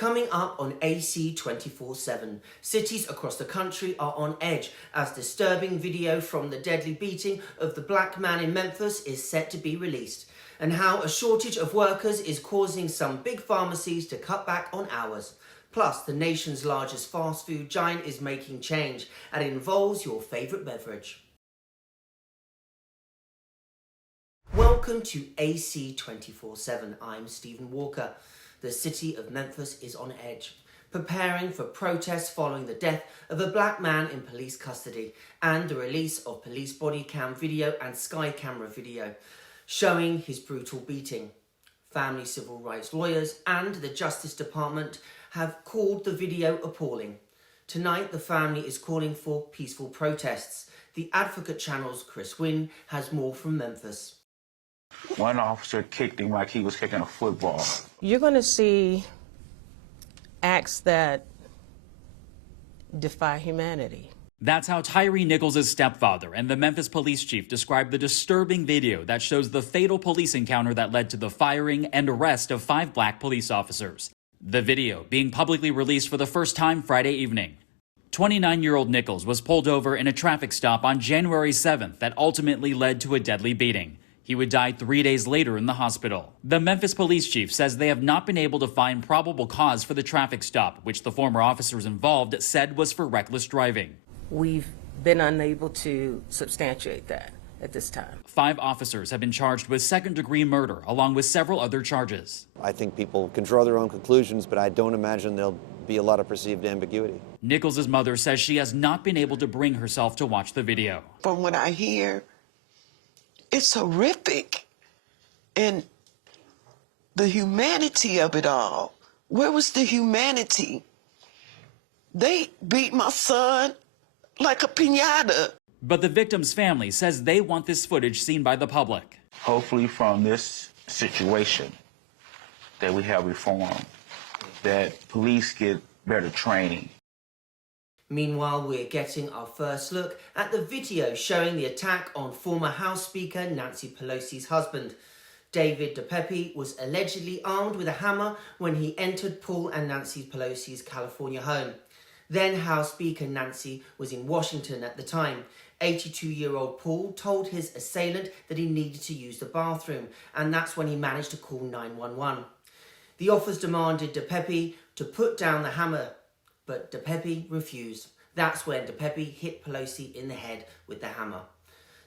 Coming up on AC 24/7, cities across the country are on edge as disturbing video from the deadly beating of the black man in Memphis is set to be released, and how a shortage of workers is causing some big pharmacies to cut back on hours. Plus, the nation's largest fast food giant is making change, and it involves your favourite beverage. Welcome to AC 24/7. I'm Stephen Walker. The city of Memphis is on edge, preparing for protests following the death of a black man in police custody and the release of police body cam video and sky camera video showing his brutal beating. Family civil rights lawyers and the Justice Department have called the video appalling. Tonight, the family is calling for peaceful protests. The Advocate Channel's Chris Wynn has more from Memphis. One officer kicked him like he was kicking a football. You're going to see acts that defy humanity. That's how Tyre Nichols' stepfather and the Memphis police chief described the disturbing video that shows the fatal police encounter that led to the firing and arrest of 5 black police officers. The video being publicly released for the first time Friday evening. 29-year-old Nichols was pulled over in a traffic stop on January 7th that ultimately led to a deadly beating. He would die 3 days later in the hospital. The Memphis police chief says they have not been able to find probable cause for the traffic stop, which the former officers involved said was for reckless driving. We've been unable to substantiate that at this time. 5 officers have been charged with second-degree murder, along with several other charges. I think people can draw their own conclusions, but I don't imagine there'll be a lot of perceived ambiguity. Nichols' mother says she has not been able to bring herself to watch the video. From what I hear, it's horrific. And the humanity of it all. Where was the humanity? They beat my son like a piñata. But the victim's family says they want this footage seen by the public. Hopefully from this situation that we have reform, that police get better training. Meanwhile, we're getting our first look at the video showing the attack on former House Speaker Nancy Pelosi's husband. David DePape was allegedly armed with a hammer when he entered Paul and Nancy Pelosi's California home. Then House Speaker Nancy was in Washington at the time. 82-year-old Paul told his assailant that he needed to use the bathroom, and that's when he managed to call 911. The officers demanded DePape to put down the hammer, but DePape refused. That's when DePape hit Pelosi in the head with the hammer.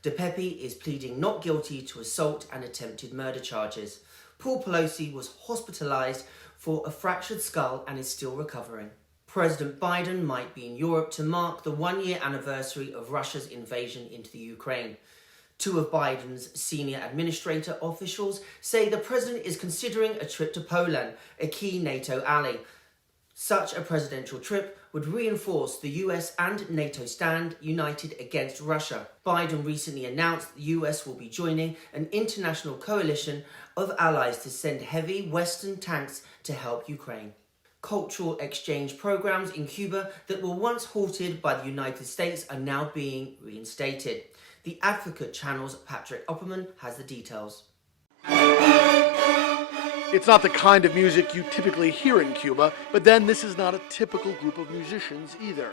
DePape is pleading not guilty to assault and attempted murder charges. Paul Pelosi was hospitalized for a fractured skull and is still recovering. President Biden might be in Europe to mark the 1-year anniversary of Russia's invasion into the Ukraine. 2 of Biden's senior administrator officials say the president is considering a trip to Poland, a key NATO ally. Such a presidential trip would reinforce the US and NATO stand united against Russia. Biden recently announced the US will be joining an international coalition of allies to send heavy Western tanks to help Ukraine. Cultural exchange programs in Cuba that were once halted by the United States are now being reinstated. The Advocate Channel's Patrick Opperman has the details. It's not the kind of music you typically hear in Cuba, but then this is not a typical group of musicians either.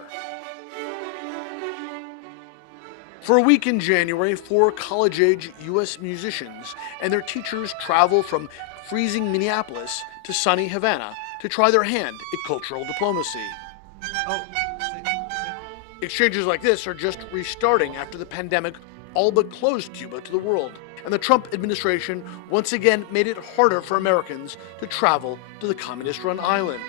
For a week in January, 4 college-age U.S. musicians and their teachers travel from freezing Minneapolis to sunny Havana to try their hand at cultural diplomacy. Exchanges like this are just restarting after the pandemic all but closed Cuba to the world, and the Trump administration once again made it harder for Americans to travel to the communist-run island.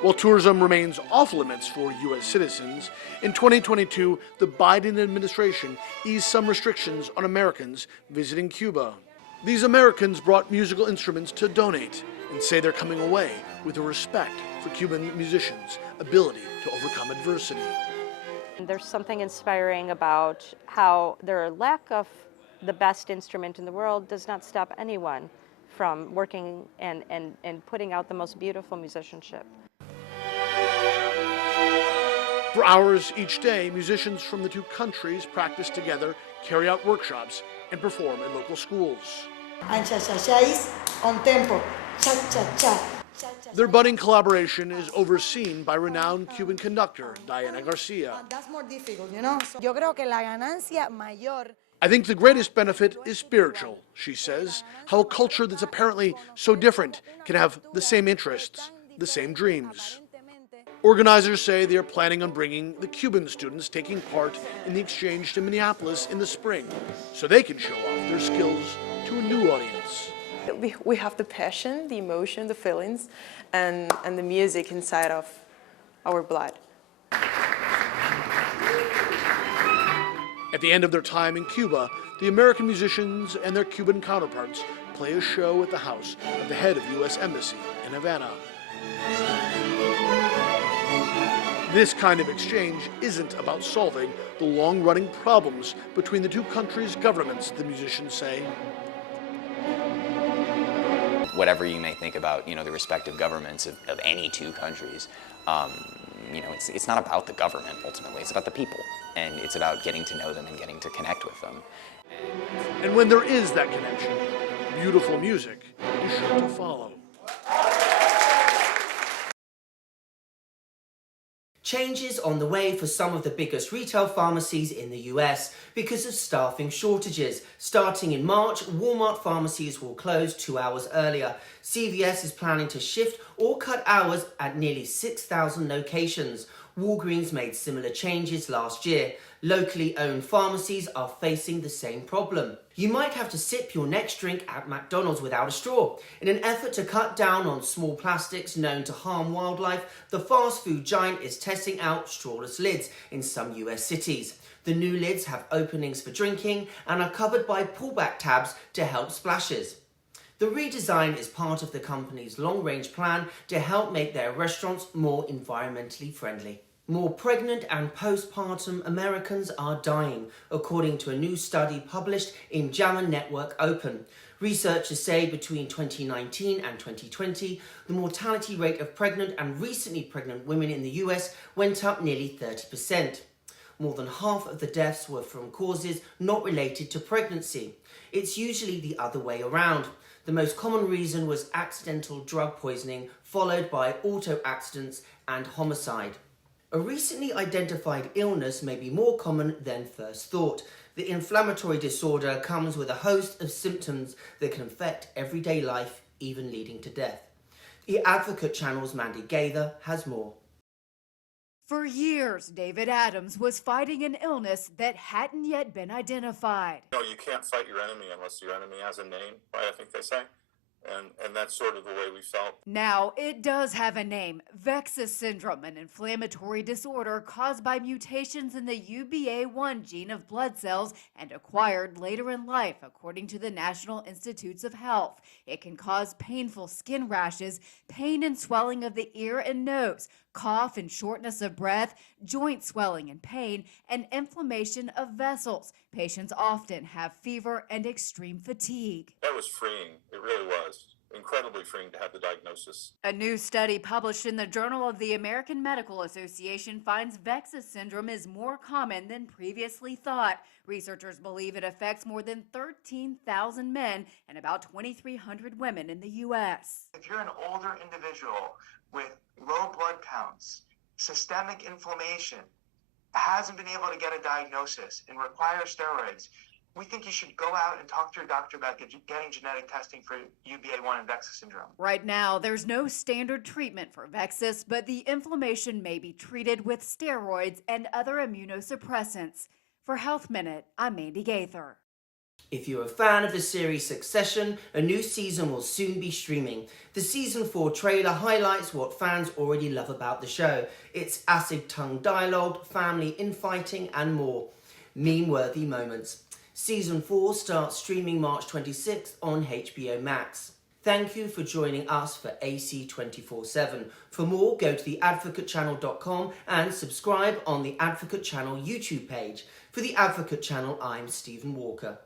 While tourism remains off-limits for U.S. citizens, in 2022, the Biden administration eased some restrictions on Americans visiting Cuba. These Americans brought musical instruments to donate and say they're coming away with a respect for Cuban musicians' ability to overcome adversity. There's something inspiring about how their lack of the best instrument in the world does not stop anyone from working and putting out the most beautiful musicianship. For hours each day, musicians from the 2 countries practice together, carry out workshops, and perform in local schools. And cha-cha-cha is on tempo. Cha-cha-cha. Their budding collaboration is overseen by renowned Cuban conductor Diana Garcia. That's more difficult, you know? Yo creo que la ganancia mayor. I think the greatest benefit is spiritual, she says, how a culture that's apparently so different can have the same interests, the same dreams. Organizers say they are planning on bringing the Cuban students taking part in the exchange to Minneapolis in the spring, so they can show off their skills to a new audience. We have the passion, the emotion, the feelings, and the music inside of our blood. At the end of their time in Cuba, the American musicians and their Cuban counterparts play a show at the house of the head of the U.S. Embassy in Havana. This kind of exchange isn't about solving the long-running problems between the two countries' governments, the musicians say. Whatever you may think about, the respective governments of any two countries, it's not about the government ultimately. It's about the people, and it's about getting to know them and getting to connect with them. And when there is that connection, beautiful music is sure to follow. Changes on the way for some of the biggest retail pharmacies in the US because of staffing shortages. Starting in March, Walmart pharmacies will close 2 hours earlier. CVS is planning to shift or cut hours at nearly 6,000 locations. Walgreens made similar changes last year. Locally owned pharmacies are facing the same problem. You might have to sip your next drink at McDonald's without a straw. In an effort to cut down on small plastics known to harm wildlife, the fast food giant is testing out strawless lids in some US cities. The new lids have openings for drinking and are covered by pullback tabs to help splashes. The redesign is part of the company's long-range plan to help make their restaurants more environmentally friendly. More pregnant and postpartum Americans are dying, according to a new study published in JAMA Network Open. Researchers say between 2019 and 2020, the mortality rate of pregnant and recently pregnant women in the US went up nearly 30%. More than half of the deaths were from causes not related to pregnancy. It's usually the other way around. The most common reason was accidental drug poisoning, followed by auto accidents and homicide. A recently identified illness may be more common than first thought. The inflammatory disorder comes with a host of symptoms that can affect everyday life, even leading to death. The Advocate Channel's Mandy Gaither has more. For years, David Adams was fighting an illness that hadn't yet been identified. You can't fight your enemy unless your enemy has a name, right? I think they say. And that's sort of the way we felt. Now, it does have a name, Vexas syndrome, an inflammatory disorder caused by mutations in the UBA1 gene of blood cells and acquired later in life, according to the National Institutes of Health. It can cause painful skin rashes, pain and swelling of the ear and nose, cough and shortness of breath, joint swelling and pain, and inflammation of vessels. Patients often have fever and extreme fatigue. That was freeing. It really was. Incredibly freeing to have the diagnosis. A new study published in the Journal of the American Medical Association finds Vexas syndrome is more common than previously thought. Researchers believe it affects more than 13,000 men and about 2,300 women in the U.S. If you're an older individual with low blood counts, systemic inflammation, hasn't been able to get a diagnosis and requires steroids, we think you should go out and talk to your doctor about getting genetic testing for UBA1 and Vexas syndrome. Right now, there's no standard treatment for Vexas, but the inflammation may be treated with steroids and other immunosuppressants. For Health Minute, I'm Mandy Gaither. If you're a fan of the series Succession, a new season will soon be streaming. The Season 4 trailer highlights what fans already love about the show. It's acid-tongue dialogue, family infighting, and more. Meme-worthy moments. Season 4 starts streaming March 26th on HBO Max. Thank you for joining us for AC 24/7. For more, go to theadvocatechannel.com and subscribe on the Advocate Channel YouTube page. For the Advocate Channel, I'm Stephen Walker.